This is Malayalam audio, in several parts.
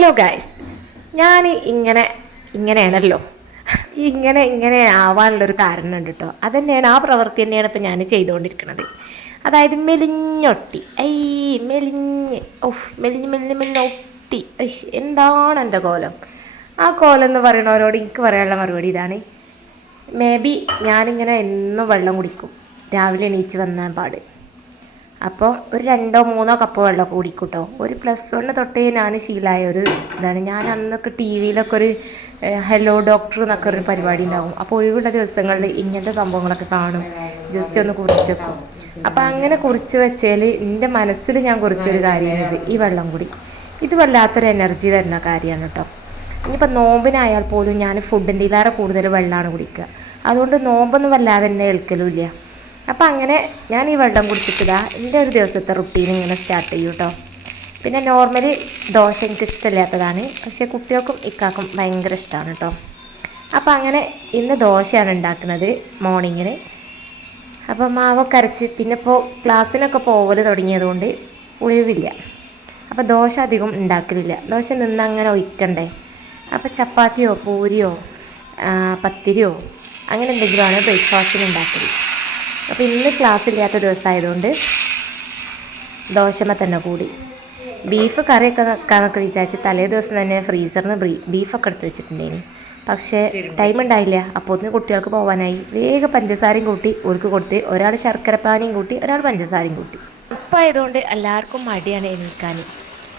ഹലോ ഗായ്സ് ഞാൻ ഇങ്ങനെ ഇങ്ങനെയാണല്ലോ. ഇങ്ങനെ ഇങ്ങനെ ആവാനുള്ളൊരു കാരണം ഉണ്ട് കേട്ടോ അതന്നെയാണ് ആ പ്രവൃത്തി തന്നെയാണ് ഇപ്പം ഞാൻ ചെയ്തുകൊണ്ടിരിക്കുന്നത് അതായത് മെലിഞ്ഞൊട്ടി. ഐ മെലിഞ്ഞ്. ഓഫ് മെലിഞ്ഞ് മെലിഞ്ഞ് മെലിഞ്ഞ ഒട്ടി. എന്താണ് എന്റെ കോലം? ആ കോലം എന്ന് പറയുന്നവരോട് എനിക്ക് പറയാനുള്ള മറുപടി ഇതാണ്. മേ ബി ഞാനിങ്ങനെ എന്നും വെള്ളം കുടിക്കും. രാവിലെ എണീച്ച് വന്നാൽ പാട്. അപ്പോൾ ഒരു രണ്ടോ മൂന്നോ കപ്പ് വെള്ളം കുടിക്കൂട്ടോ. ഒരു പ്ലസ് വണ്ണ് തൊട്ടേ ഞാൻ ശീലമായ ഒരു ഇതാണ്. ഞാൻ അന്നൊക്കെ ടി വിയിലൊക്കെ ഒരു ഹലോ ഡോക്ടർ എന്നൊക്കെ ഒരു പരിപാടി ഉണ്ടാവും. അപ്പോൾ ഒഴിവുള്ള ദിവസങ്ങളിൽ ഇങ്ങനത്തെ സംഭവങ്ങളൊക്കെ കാണും. ജസ്റ്റ് ഒന്ന് കുറിച്ച് വെക്കും അപ്പോൾ അങ്ങനെ കുറിച്ച് വെച്ചാൽ എന്റെ മനസ്സിൽ ഞാൻ കുറിച്ചൊരു കാര്യമാണിത് ഈ വെള്ളം കൂടി. ഇത് വല്ലാത്തൊരു എനർജി തരുന്ന കാര്യമാണ് കേട്ടോ ഇനിയിപ്പോൾ നോമ്പിനായാൽ പോലും ഞാൻ ഫുഡിന്റെ ഇല്ലാതെ കൂടുതൽ വെള്ളമാണ് കുടിക്കുക അതുകൊണ്ട് നോമ്പൊന്നും വല്ലാതെ എന്നെ ഏൽക്കലുമില്ല അപ്പം അങ്ങനെ ഞാൻ ഈ വെള്ളം കുടിച്ചിട്ടില്ല എന്റെ ഒരു ദിവസത്തെ റുട്ടീൻ ഇങ്ങനെ സ്റ്റാർട്ട് ചെയ്യും കേട്ടോ പിന്നെ നോർമലി ദോശ എനിക്ക് ഇഷ്ടമില്ലാത്തതാണ്. പക്ഷേ കുട്ടികൾക്കും ഇക്കാക്കും ഭയങ്കര ഇഷ്ടമാണ് കേട്ടോ അപ്പം അങ്ങനെ ഇന്ന് ദോശയാണ് ഉണ്ടാക്കുന്നത് മോർണിങ്ങിന്. അപ്പോൾ മാവൊക്കെ അരച്ച് പിന്നെ ഇപ്പോൾ ക്ലാസ്സിനൊക്കെ പോകൽ തുടങ്ങിയതുകൊണ്ട് ഒഴിവില്ല അപ്പോൾ ദോശ അധികം ഉണ്ടാക്കലില്ല. ദോശ നിന്ന് അങ്ങനെ ഒഴിക്കണ്ടേ. അപ്പോൾ ചപ്പാത്തിയോ പൂരിയോ പത്തിരിയോ അങ്ങനെ എന്തെങ്കിലുമാണ് ബ്രേക്ക്ഫാസ്റ്റിന് ഉണ്ടാക്കൽ അപ്പോൾ ഇന്ന് ക്ലാസ് ഇല്ലാത്ത ദിവസമായതുകൊണ്ട് ദോശമ തന്നെ കൂടി. ബീഫ് കറിയൊക്കെ വെക്കാമെന്നൊക്കെ വിചാരിച്ച് തലേ ദിവസം തന്നെ ഫ്രീസറിന് ബീഫൊക്കെ എടുത്ത് വെച്ചിട്ടുണ്ടേനി. പക്ഷേ ടൈം ഉണ്ടായില്ല അപ്പോൾ ഒന്ന് കുട്ടികൾക്ക് പോകാനായി വേഗം പഞ്ചസാരയും കൂട്ടി ഒരുക്ക് കൊടുത്ത് ഒരാൾ ശർക്കരപ്പാനിയും കൂട്ടി ഒരാൾ പഞ്ചസാരയും കൂട്ടി. ഉപ്പായതുകൊണ്ട് എല്ലാവർക്കും മടിയാണ് എണീക്കാൻ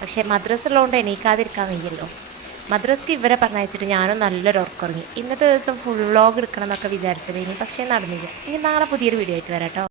പക്ഷേ മദ്രസ ഉള്ളതുകൊണ്ട് എണീക്കാതിരിക്കാൻ വയ്യല്ലോ. മദ്രസക്ക് ഇവരെ പറഞ്ഞയച്ചിട്ട് ഞാനും നല്ലൊരു ഉറക്കുറങ്ങി ഇന്നത്തെ ദിവസം ഫുൾ വ്ളോഗ് എടുക്കണം എന്നൊക്കെ വിചാരിച്ചത് ഇനി പക്ഷേ നടന്നില്ല. ഇനി നാളെ പുതിയൊരു വീഡിയോ ആയിട്ട് വരാം